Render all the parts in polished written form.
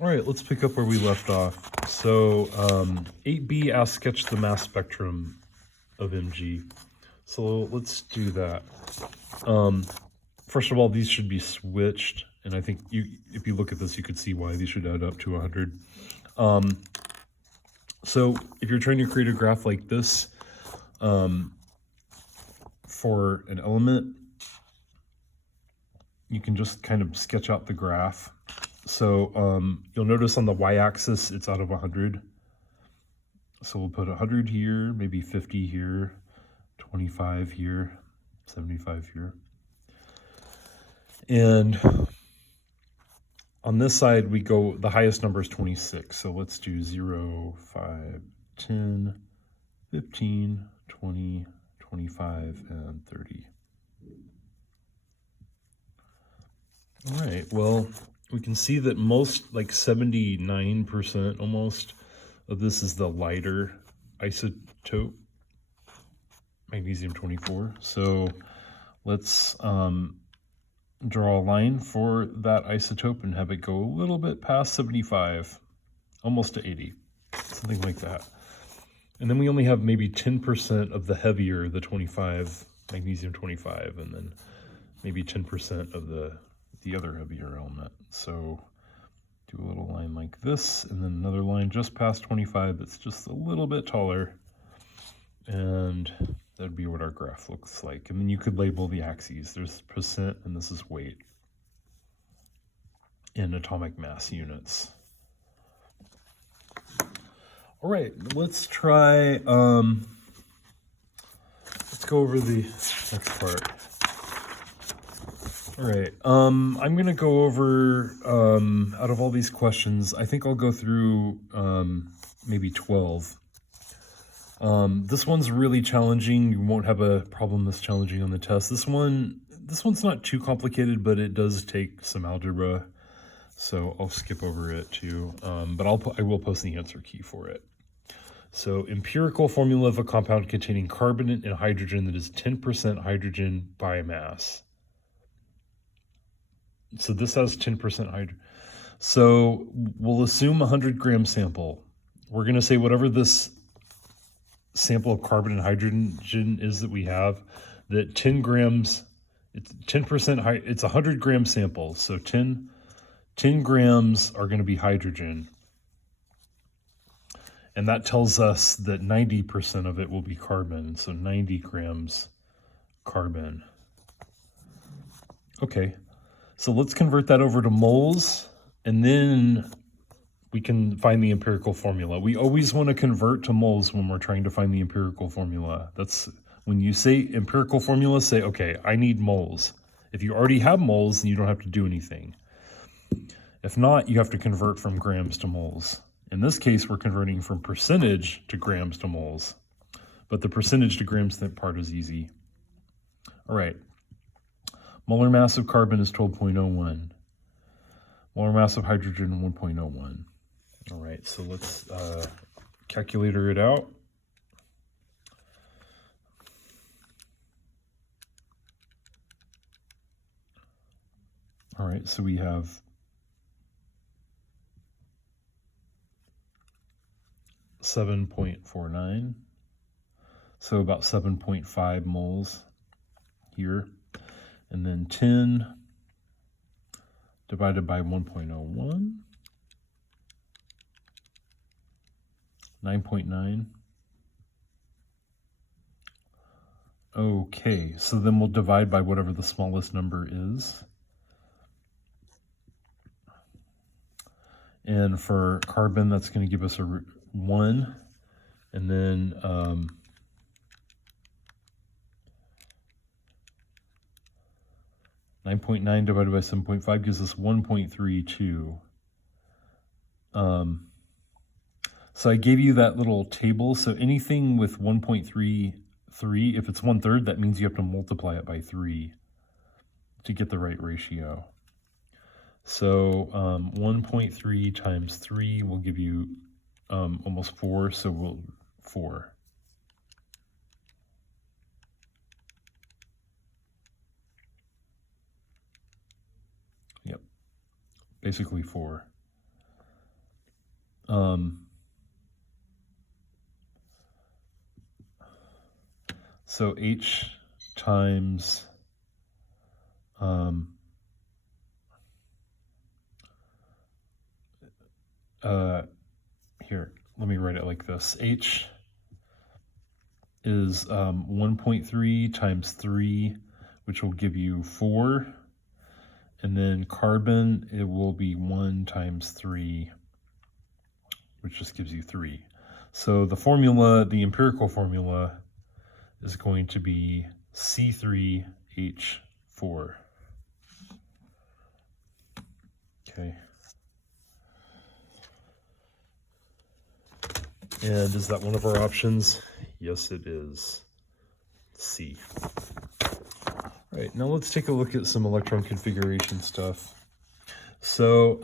All right, let's pick up where we left off. So 8b asks sketch the mass spectrum of Mg. So let's do that. First of all, these should be switched, and I think if you look at this, you could see why these should add up to 100. So if you're trying to create a graph like this for an element, you can just kind of sketch out the graph. So you'll notice on the y-axis, it's out of 100. So we'll put 100 here, maybe 50 here, 25 here, 75 here. And on this side, we go, the highest number is 26. So let's do 0, 5, 10, 15, 20, 25, and 30. All right, well, we can see that most, like 79% almost, of this is the lighter isotope, magnesium-24. So let's draw a line for that isotope and have it go a little bit past 75, almost to 80, something like that. And then we only have maybe 10% of the heavier, the 25, magnesium-25, and then maybe 10% of the other heavier element. So do a little line like this, and then another line just past 25 that's just a little bit taller, and that'd be what our graph looks like. And then you could label the axes. There's percent, and this is weight in atomic mass units. All right, let's try, let's go over the next part. All right, I'm going to go over, out of all these questions, I think I'll go through maybe 12. This one's really challenging. You won't have a problem this challenging on the test. This one's not too complicated, but it does take some algebra, so I'll skip over it too. But I will post the answer key for it. So empirical formula of a compound containing carbon and hydrogen that is 10% hydrogen by mass. So this has 10% hydrogen. So we'll assume 100 gram sample. We're going to say whatever this sample of carbon and hydrogen is that we have, that 10 grams, it's 10%, it's 100 gram sample. So 10 grams are going to be hydrogen. And that tells us that 90% of it will be carbon. So 90 grams carbon. Okay. So let's convert that over to moles, and then we can find the empirical formula. We always want to convert to moles when we're trying to find the empirical formula. That's when you say empirical formula, say, okay, I need moles. If you already have moles, then you don't have to do anything. If not, you have to convert from grams to moles. In this case, we're converting from percentage to grams to moles, but the percentage to grams part is easy. All right. Molar mass of carbon is 12.01. Molar mass of hydrogen, 1.01. All right, so let's calculator it out. All right, so we have 7.49, so about 7.5 moles here. And then 10 divided by 1.01, 9.9. Okay, so then we'll divide by whatever the smallest number is. And for carbon, that's going to give us a 1. And then 9.9 divided by 7.5 gives us 1.32. So I gave you that little table. So anything with 1.33, if it's 1/3, that means you have to multiply it by 3 to get the right ratio. So 1.3 times 3 will give you almost 4, so we'll 4. Yep, basically 4. So H times here, let me write it like this. H is 1.3 times 3, which will give you 4. And then carbon, it will be 1 times 3, which just gives you 3. So the formula, the empirical formula, is going to be C3H4. Okay. And is that one of our options? Yes, it is. C. All right, now let's take a look at some electron configuration stuff. So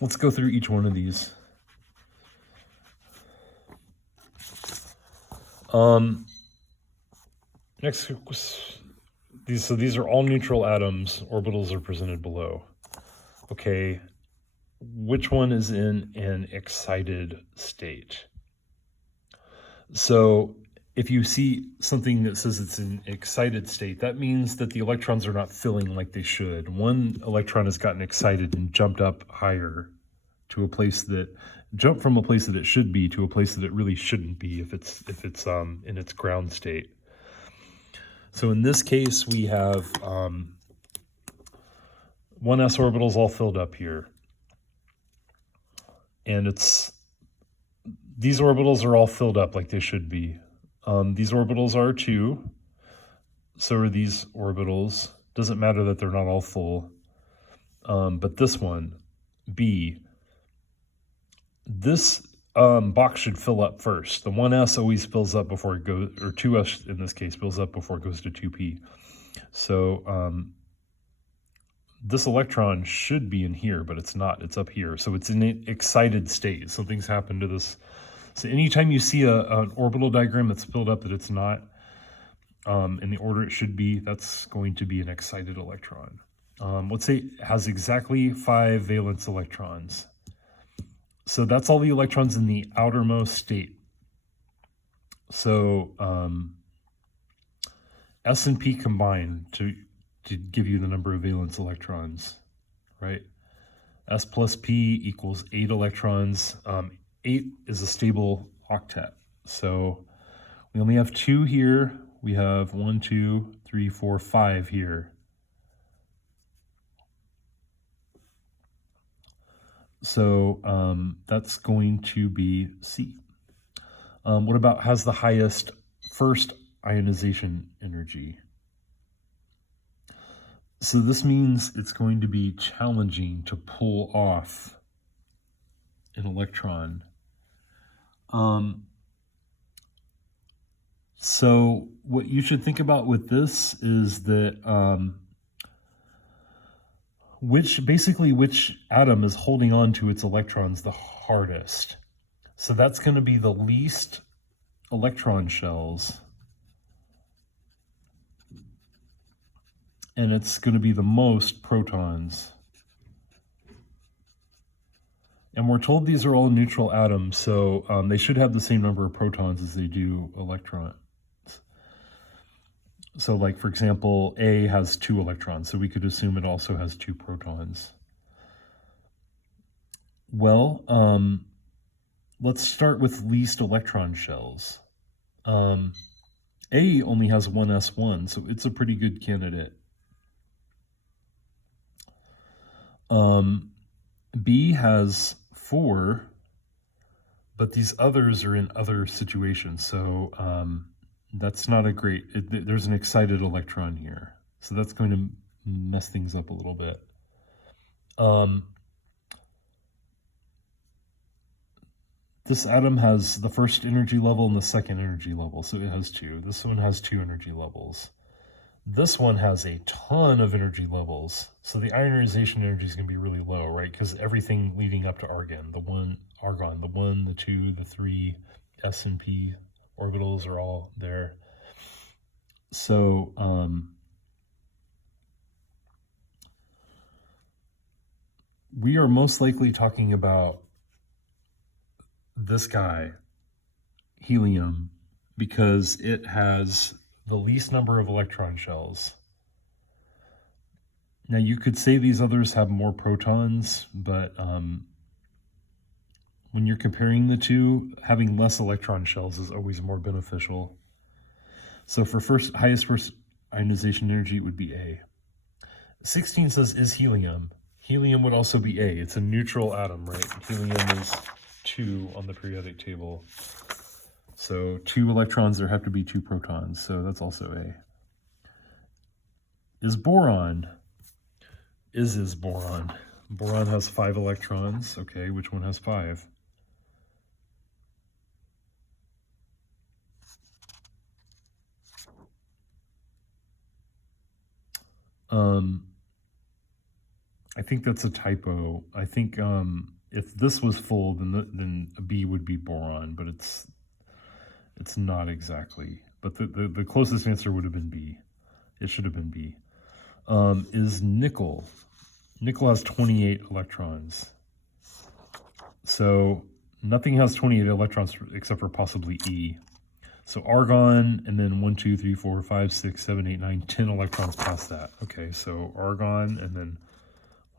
let's go through each one of these. Next, these are all neutral atoms. Orbitals are presented below. Okay, which one is in an excited state? So if you see something that says it's in excited state, that means that the electrons are not filling like they should. One electron has gotten excited and jumped up higher to a place that, jumped from a place that it should be to a place that it really shouldn't be if it's in its ground state. So in this case, we have 1s orbitals all filled up here. And these orbitals are all filled up like they should be. These orbitals are 2. So are these orbitals. Doesn't matter that they're not all full. But this one, B, this box should fill up first. The 1s always fills up before it goes, or 2s in this case fills up before it goes to 2p. So this electron should be in here, but it's not. It's up here. So it's in an excited state. Something's happened to this. So anytime you see an orbital diagram that's filled up that it's not in the order it should be, that's going to be an excited electron. Let's say it has exactly 5 valence electrons. So that's all the electrons in the outermost state. So S and P combined to give you the number of valence electrons, right? S plus P equals 8 electrons. 8 is a stable octet. So we only have 2 here. We have 1, 2, 3, 4, 5 here. So that's going to be C. What about has the highest first ionization energy? So this means it's going to be challenging to pull off an electron. So what you should think about with this is that which atom is holding on to its electrons the hardest. So that's going to be the least electron shells. And it's going to be the most protons. And we're told these are all neutral atoms, so they should have the same number of protons as they do electrons. So like, for example, A has 2 electrons, so we could assume it also has 2 protons. Well, let's start with least electron shells. A only has 1s1, so it's a pretty good candidate. B has 4, but these others are in other situations, so that's not a great, there's an excited electron here, so that's going to mess things up a little bit. This atom has the first energy level and the second energy level, so it has 2. This one has 2 energy levels. This one has a ton of energy levels, so the ionization energy is going to be really low, right? Because everything leading up to argon, the 1, the 2, the 3, S and P orbitals are all there. So we are most likely talking about this guy, helium, because it has the least number of electron shells. Now you could say these others have more protons, but when you're comparing the two, having less electron shells is always more beneficial. So for highest first ionization energy, it would be A. 16 says, is helium? Helium would also be A. It's a neutral atom, right? Helium is 2 on the periodic table. So 2 electrons, there have to be 2 protons. So that's also A. Is boron? Is boron? Boron has 5 electrons. Okay, which one has 5? I think that's a typo. I think if this was full, then a B would be boron, but it's not exactly. But the closest answer would have been B. It should have been B. Is nickel? Nickel has 28 electrons. So nothing has 28 electrons except for possibly E. So argon, and then 1, 2, 3, 4, 5, 6, 7, 8, 9, 10 electrons past that. Okay, so argon, and then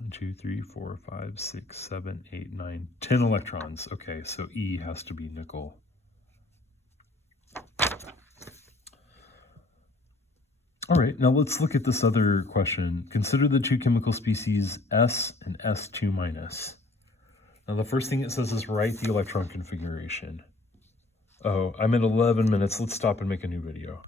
1, 2, 3, 4, 5, 6, 7, 8, 9, 10 electrons. Okay, so E has to be nickel. All right, now let's look at this other question. Consider the 2 chemical species S and S2 minus. Now the first thing it says is write the electron configuration. Oh, I'm at 11 minutes. Let's stop and make a new video.